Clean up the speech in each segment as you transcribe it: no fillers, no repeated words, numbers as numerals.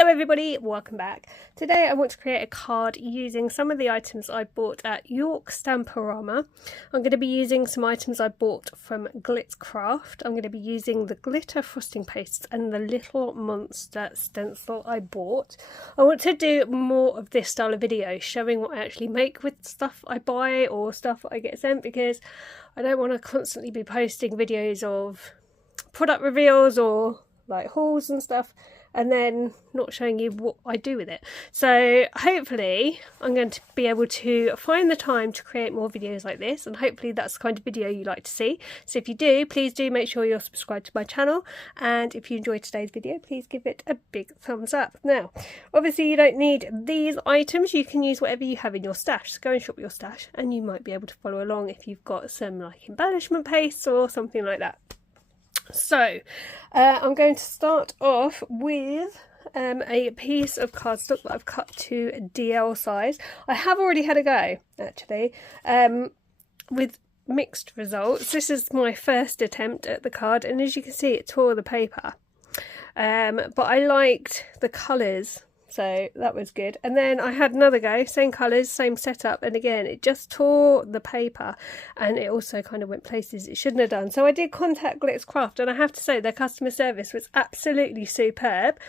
Hello everybody, welcome back. Today I want to create a card using some of the items I bought at York Stamperama. I'm going to be using some items I bought from Glitz Craft. I'm going to be using the glitter frosting pastes and the little monster stencil I bought. I want to do more of this style of video, showing what I actually make with stuff I buy or stuff I get sent, because I don't want to constantly be posting videos of product reveals or like hauls and stuff and then not showing you what I do with it. So hopefully I'm going to be able to find the time to create more videos like this, and hopefully that's the kind of video you like to see. So if you do, please do make sure you're subscribed to my channel, and if you enjoyed today's video, please give it a big thumbs up. Now obviously you don't need these items, you can use whatever you have in your stash, so go and shop your stash and you might be able to follow along if you've got some like embellishment pastes or something like that. So I'm going to start off with a piece of cardstock that I've cut to DL size. I have already had a go actually with mixed results. This is my first attempt at the card, and as you can see it tore the paper, but I liked the colours, so that was good. And then I had another go, same colours, same setup, and again it just tore the paper, and it also kind of went places it shouldn't have done. So I did contact Glitz Craft, and I have to say their customer service was absolutely superb.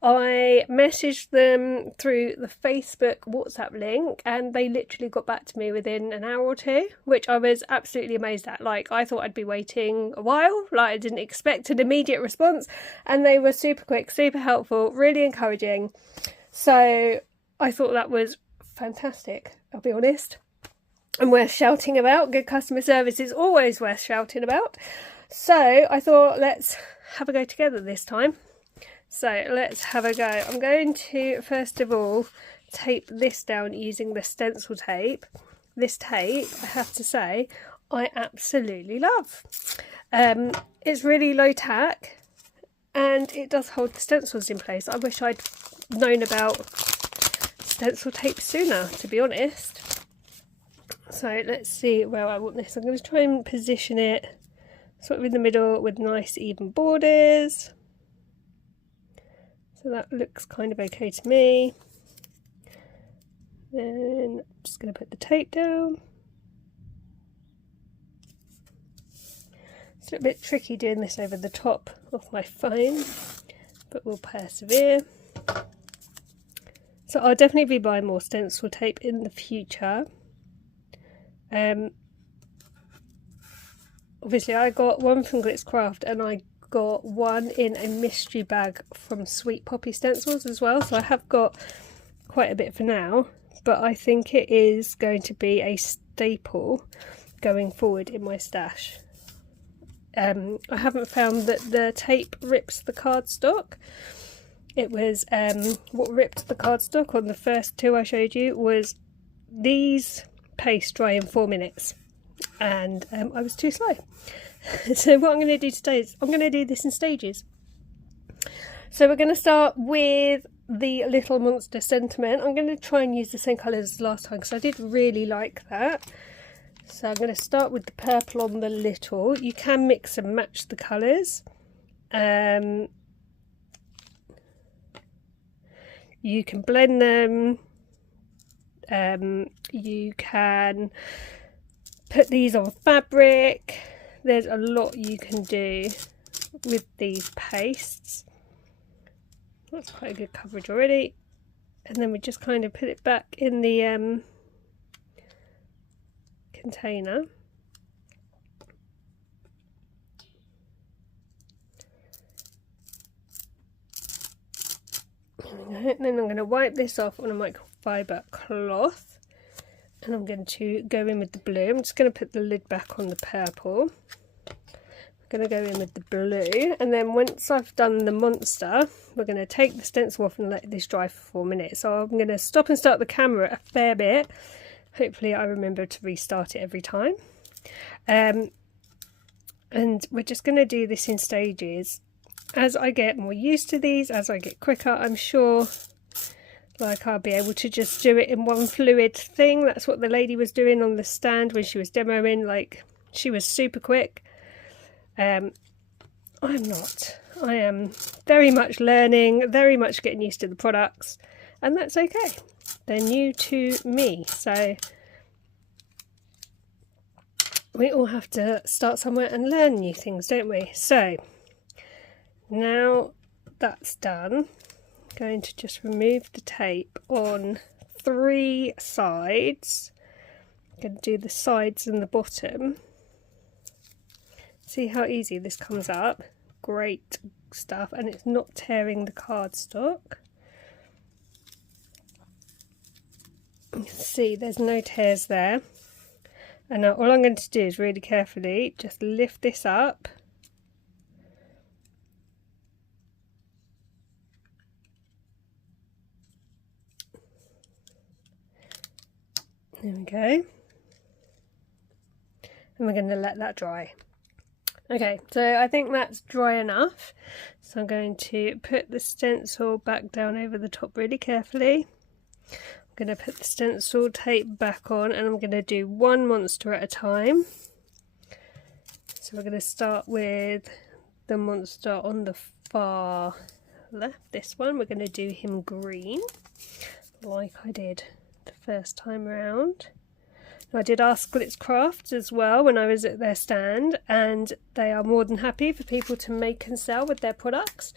I messaged them through the Facebook WhatsApp link and they literally got back to me within an hour or two, which I was absolutely amazed at. Like, I thought I'd be waiting a while, like I didn't expect an immediate response, and they were super quick, super helpful, really encouraging. So I thought that was fantastic, I'll be honest, and worth shouting about. Good customer service is always worth shouting about. So I thought, let's have a go together this time. So let's have a go. I'm going to first of all tape this down using the stencil tape. This tape, I have to say, I absolutely love. It's really low tack and it does hold the stencils in place. I wish I'd known about stencil tape sooner, to be honest. So let's see where I want this. I'm going to try and position it sort of in the middle with nice even borders. So that looks kind of okay to me. Then I'm just going to put the tape down. It's a little bit tricky doing this over the top of my phone, but we'll persevere. So I'll definitely be buying more stencil tape in the future. Obviously I got one from Glitz Craft and I got one in a mystery bag from Sweet Poppy Stencils as well, so I have got quite a bit for now, but I think it is going to be a staple going forward in my stash. I haven't found that the tape rips the cardstock. It was what ripped the cardstock on the first two I showed you was these pastes dry in 4 minutes, and I was too slow. So what I'm going to do today is I'm going to do this in stages. So we're going to start with the Little Monster Sentiment. I'm going to try and use the same colours as last time because I did really like that. So I'm going to start with the purple on the little. You can mix and match the colours. You can blend them. You can put these on fabric. There's a lot you can do with these pastes. That's quite a good coverage already. And then we just kind of put it back in the container. And then I'm going to wipe this off on a microfiber cloth. And I'm going to go in with the blue. I'm just going to put the lid back on the purple. I'm going to go in with the blue, and then once I've done the monster, we're going to take the stencil off and let this dry for 4 minutes. So I'm going to stop and start the camera a fair bit. Hopefully I remember to restart it every time. And we're just going to do this in stages. As I get more used to these, as I get quicker, I'm sure like I'll be able to just do it in one fluid thing. That's what the lady was doing on the stand when she was demoing. Like, she was super quick. I'm not. I am very much learning, very much getting used to the products, and that's okay. They're new to me, so we all have to start somewhere and learn new things, don't we? So now that's done, I'm going to just remove the tape on 3 sides. I'm going to do the sides and the bottom. See how easy this comes up? Great stuff, and it's not tearing the cardstock. You can see there's no tears there. And now all I'm going to do is really carefully just lift this up. There we go. And we're going to let that dry. Okay, so I think that's dry enough. So I'm going to put the stencil back down over the top really carefully. I'm going to put the stencil tape back on, and I'm going to do one monster at a time. So we're going to start with the monster on the far left. This one, we're going to do him green, like I did the first time around. I did ask Glitz Craft as well when I was at their stand, and they are more than happy for people to make and sell with their products.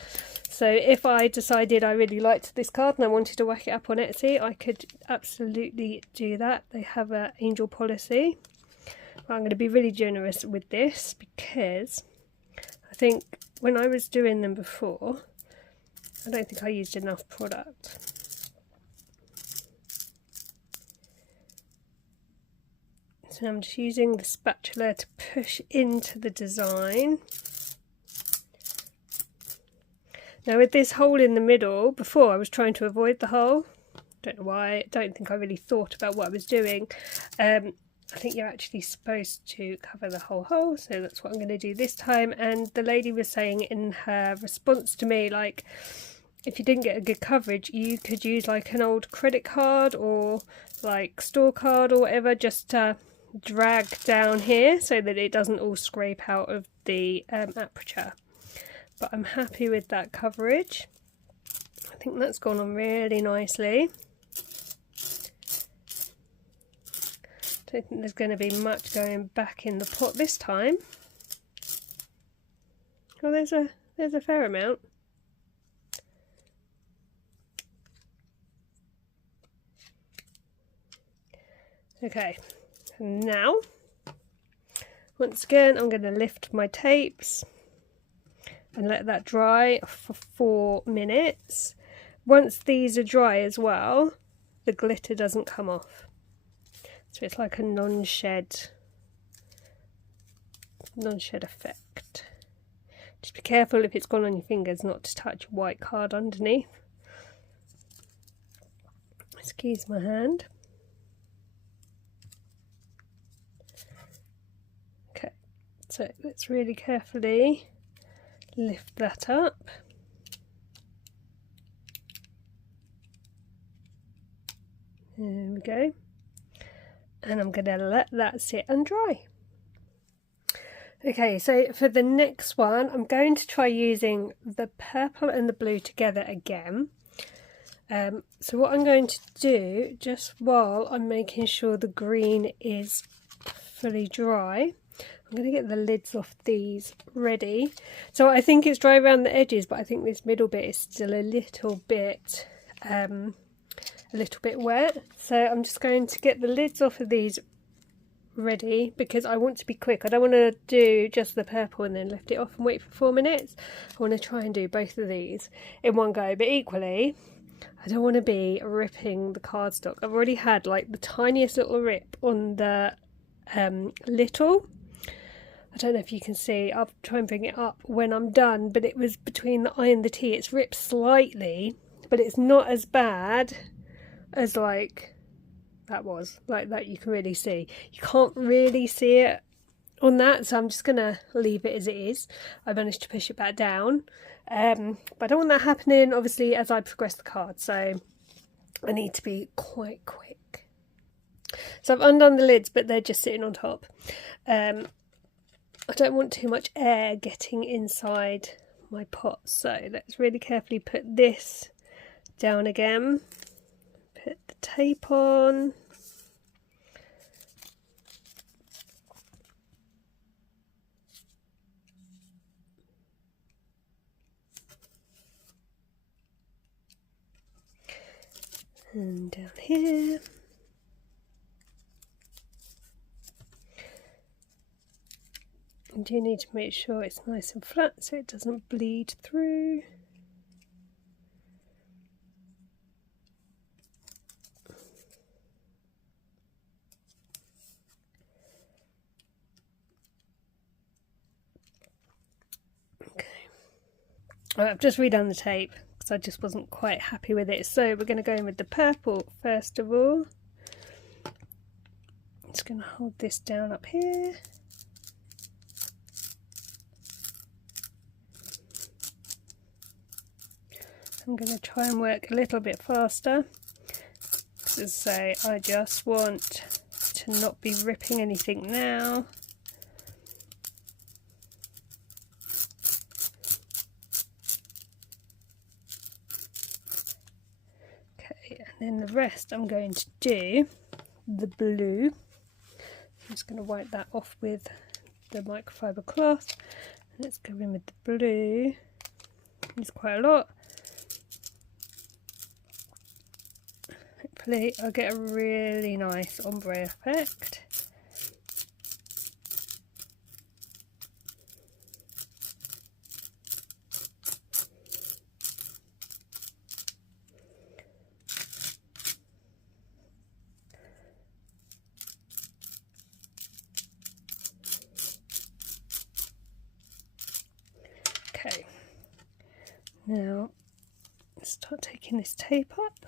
So if I decided I really liked this card and I wanted to whack it up on Etsy, I could absolutely do that. They have an angel policy. But I'm going to be really generous with this because I think when I was doing them before, I don't think I used enough product. So I'm just using the spatula to push into the design. Now with this hole in the middle, before I was trying to avoid the hole. Don't know why, I don't think I really thought about what I was doing. I think you're actually supposed to cover the whole hole, so that's what I'm going to do this time. And the lady was saying in her response to me, like, if you didn't get a good coverage, you could use like an old credit card or like store card or whatever, just to drag down here so that it doesn't all scrape out of the aperture. But I'm happy with that coverage. I think that's gone on really nicely. Don't think there's going to be much going back in the pot this time. Well, there's a fair amount. Okay, now once again I'm going to lift my tapes and let that dry for 4 minutes. Once these are dry as well, the glitter doesn't come off. So it's like a non-shed effect. Just be careful if it's gone on your fingers not to touch white card underneath. Excuse my hand. Okay, so let's really carefully lift that up. There we go. And I'm going to let that sit and dry. Okay, so for the next one, I'm going to try using the purple and the blue together again. So what I'm going to do, just while I'm making sure the green is fully dry, I'm going to get the lids off these ready. So I think it's dry around the edges, but I think this middle bit is still a little bit wet. So I'm just going to get the lids off of these ready because I want to be quick. I don't want to do just the purple and then lift it off and wait for 4 minutes. I want to try and do both of these in one go, but equally I don't want to be ripping the cardstock. I've already had like the tiniest little rip on the little. I don't know if you can see, I'll try and bring it up when I'm done, but it was between the I and the T. It's ripped slightly, but it's not as bad as like that was. Like that you can really see. You can't really see it on that, so I'm just going to leave it as it is. I managed to push it back down. But I don't want that happening, obviously, as I progress the card, so I need to be quite quick. So I've undone the lids, but they're just sitting on top. I don't want too much air getting inside my pot, so let's really carefully put this down again, put the tape on, and down here. You do need to make sure it's nice and flat so it doesn't bleed through. Okay. I've just redone the tape because I just wasn't quite happy with it. So we're going to go in with the purple first of all. I'm just going to hold this down up here. I'm going to try and work a little bit faster. As I say, I just want to not be ripping anything now. Okay, and then the rest I'm going to do the blue. I'm just going to wipe that off with the microfiber cloth. Let's go in with the blue. It's quite a lot. Hopefully I'll get a really nice ombre effect. Okay, now let's start taking this tape up.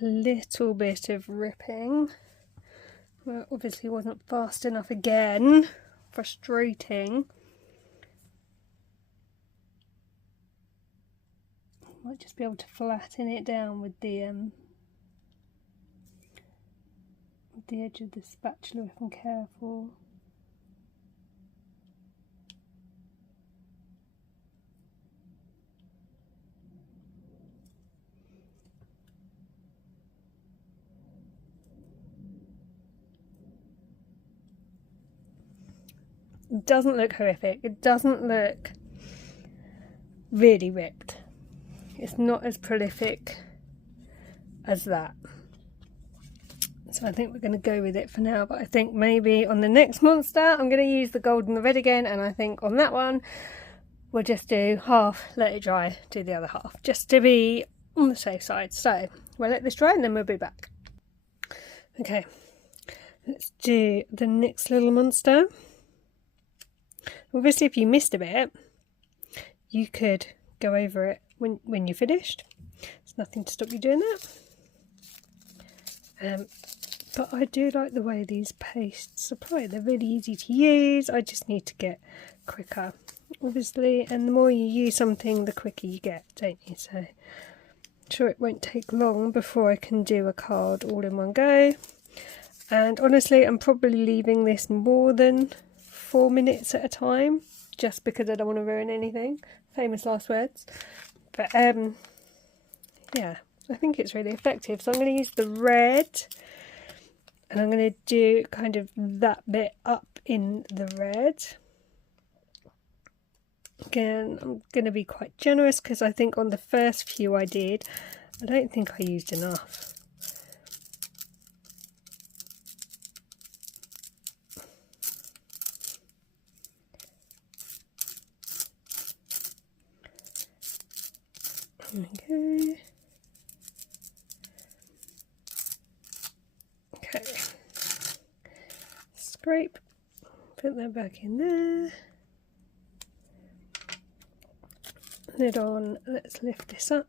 A little bit of ripping. Well, obviously wasn't fast enough again. Frustrating. Might just be able to flatten it down with the edge of the spatula if I'm careful. It doesn't look horrific. It doesn't look really ripped. It's not as prolific as that. So I think we're going to go with it for now, but I think maybe on the next monster I'm going to use the gold and the red again, and I think on that one we'll just do half, let it dry, do the other half, just to be on the safe side. So we'll let this dry and then we'll be back. Okay, let's do the next little monster. Obviously if you missed a bit, you could go over it when you're finished. There's nothing to stop you doing that. But I do like the way these pastes apply. They're really easy to use. I just need to get quicker, obviously, and the more you use something, the quicker you get, don't you? So I'm sure it won't take long before I can do a card all in one go. And honestly, I'm probably leaving this more than 4 minutes at a time, just because I don't want to ruin anything. Famous last words. But yeah, I think it's really effective. So I'm going to use the red, and I'm going to do kind of that bit up in the red. Again, I'm going to be quite generous because I think on the first few I did, I don't think I used enough. There we go. Okay. Scrape. Put that back in there. Lid on. Let's lift this up.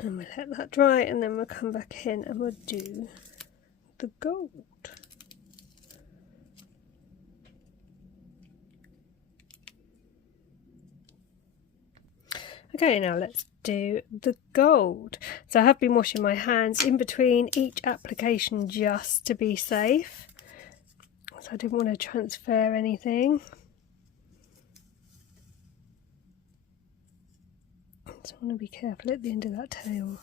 And we'll let that dry, and then we'll come back in and we'll do the gold. Okay, now let's do the gold. So I have been washing my hands in between each application just to be safe. So I didn't want to transfer anything. So I want to be careful at the end of that tail.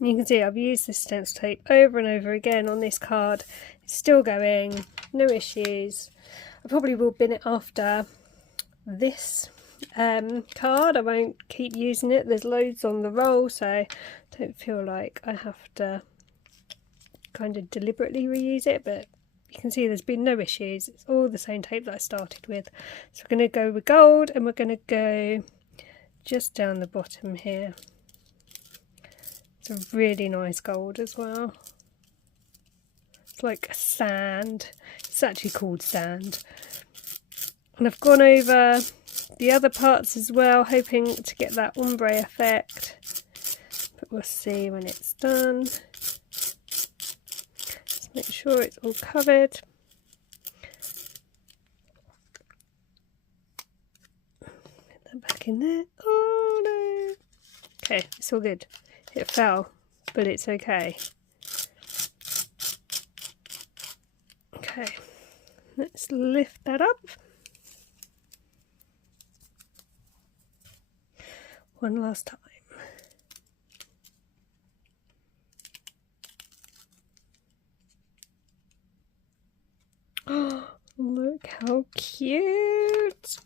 And you can see I've used this stencil tape over and over again on this card. It's still going, no issues. I probably will bin it after this card. I won't keep using it. There's loads on the roll, so I don't feel like I have to kind of deliberately reuse it, but you can see there's been no issues. It's all the same tape that I started with. So we're going to go with gold, and we're going to go just down the bottom here. It's a really nice gold as well. It's like sand. It's actually called sand. And I've gone over the other parts as well, hoping to get that ombre effect. But we'll see when it's done. Just make sure it's all covered. Get that back in there. Oh no! Okay, it's all good. It fell, but it's okay. Okay, let's lift that up. One last time. Oh, look how cute!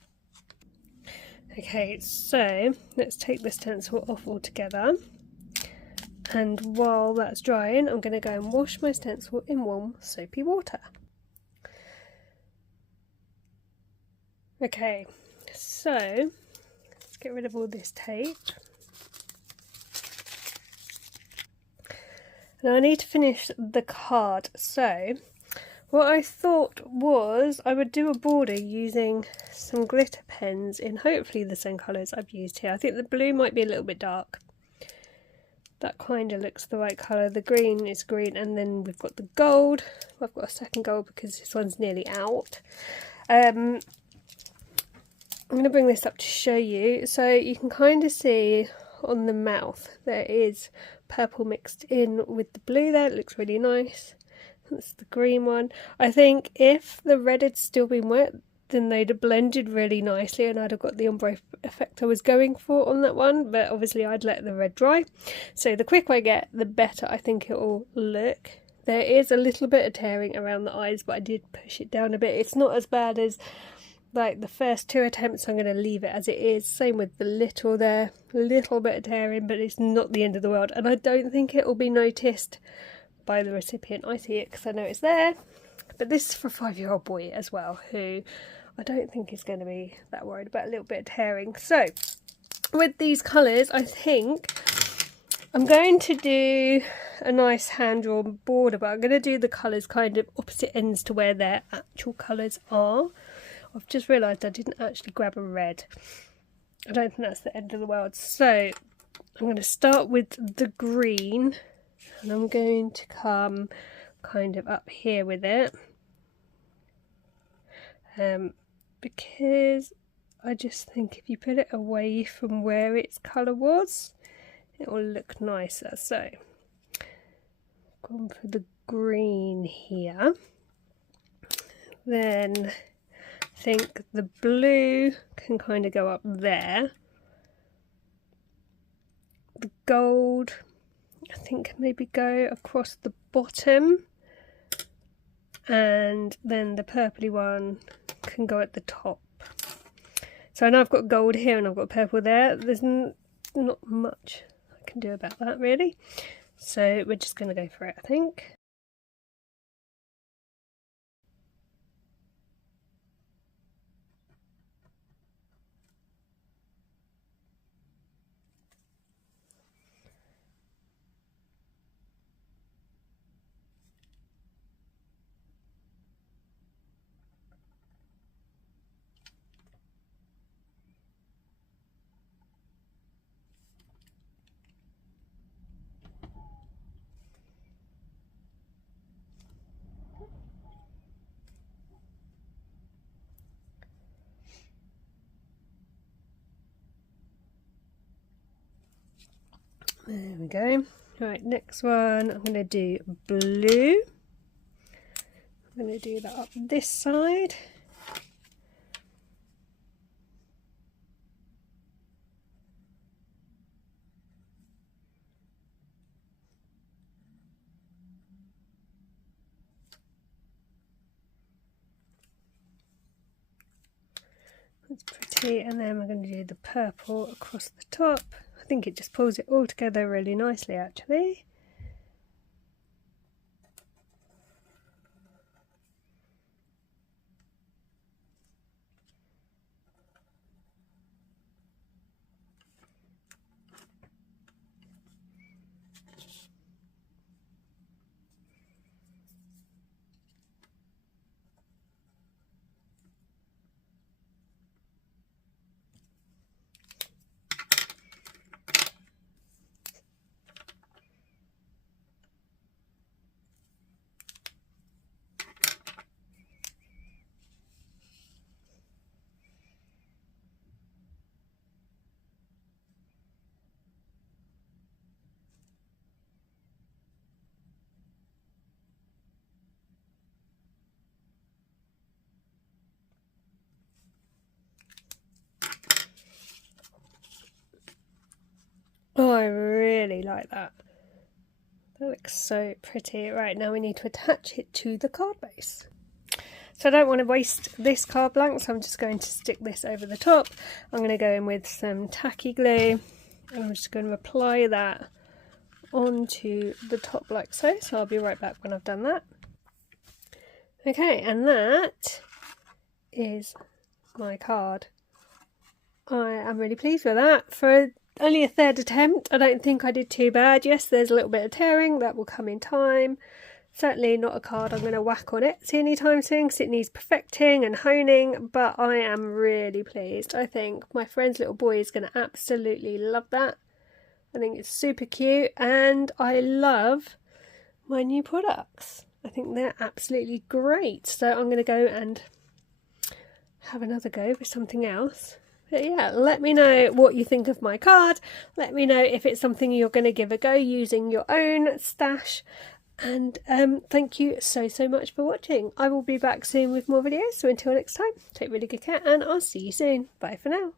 Okay, so let's take the stencil off altogether. And while that's drying, I'm going to go and wash my stencil in warm soapy water. Okay, so let's get rid of all this tape. Now I need to finish the card, so what I thought was I would do a border using some glitter pens in hopefully the same colours I've used here. I think the blue might be a little bit dark. That kind of looks the right colour. The green is green, and then we've got the gold. I've got a second gold because this one's nearly out. I'm going to bring this up to show you. So you can kind of see on the mouth there is purple mixed in with the blue there. It looks really nice. That's the green one. I think if the red had still been wet, then they'd have blended really nicely and I'd have got the ombre effect I was going for on that one, but obviously I'd let the red dry. So the quicker I get, the better I think it will look. There is a little bit of tearing around the eyes, but I did push it down a bit. It's not as bad as like the first two attempts, so I'm going to leave it as it is. Same with the little there, a little bit of tearing, but it's not the end of the world, and I don't think it will be noticed by the recipient. I see it because I know it's there, but this is for a 5-year-old boy as well, who I don't think is going to be that worried about a little bit of tearing. So with these colours, I think I'm going to do a nice hand-drawn border, but I'm going to do the colours kind of opposite ends to where their actual colours are. I've just realised I didn't actually grab a red. I don't think that's the end of the world. So I'm going to start with the green, and I'm going to come kind of up here with it. Because I just think if you put it away from where its colour was, it will look nicer. So I've gone for the green here. Then I think the blue can kind of go up there. The gold, I think, maybe go across the bottom. And then the purpley one can go at the top. So I know I've got gold here and I've got purple there. There's not much I can do about that really. So we're just going to go for it, I think. There we go. Right, next one, I'm going to do blue. I'm going to do that up this side. That's pretty, and then we're going to do the purple across the top. I think it just pulls it all together really nicely actually. Oh, I really like that. That looks so pretty. Right, now we need to attach it to the card base. So I don't want to waste this card blank, so I'm just going to stick this over the top. I'm going to go in with some tacky glue, and I'm just going to apply that onto the top like so. So I'll be right back when I've done that. Okay, and that is my card. I am really pleased with that. For only a third attempt, I don't think I did too bad. Yes, there's a little bit of tearing, that will come in time. Certainly not a card I'm going to whack on Etsy anytime soon because it needs perfecting and honing, but I am really pleased. I think my friend's little boy is going to absolutely love that. I think it's super cute, and I love my new products. I think they're absolutely great. So I'm going to go and have another go with something else. But yeah, let me know what you think of my card. Let me know if it's something you're going to give a go using your own stash. And thank you so much for watching. I will be back soon with more videos. So until next time, take really good care, and I'll see you soon. Bye for now.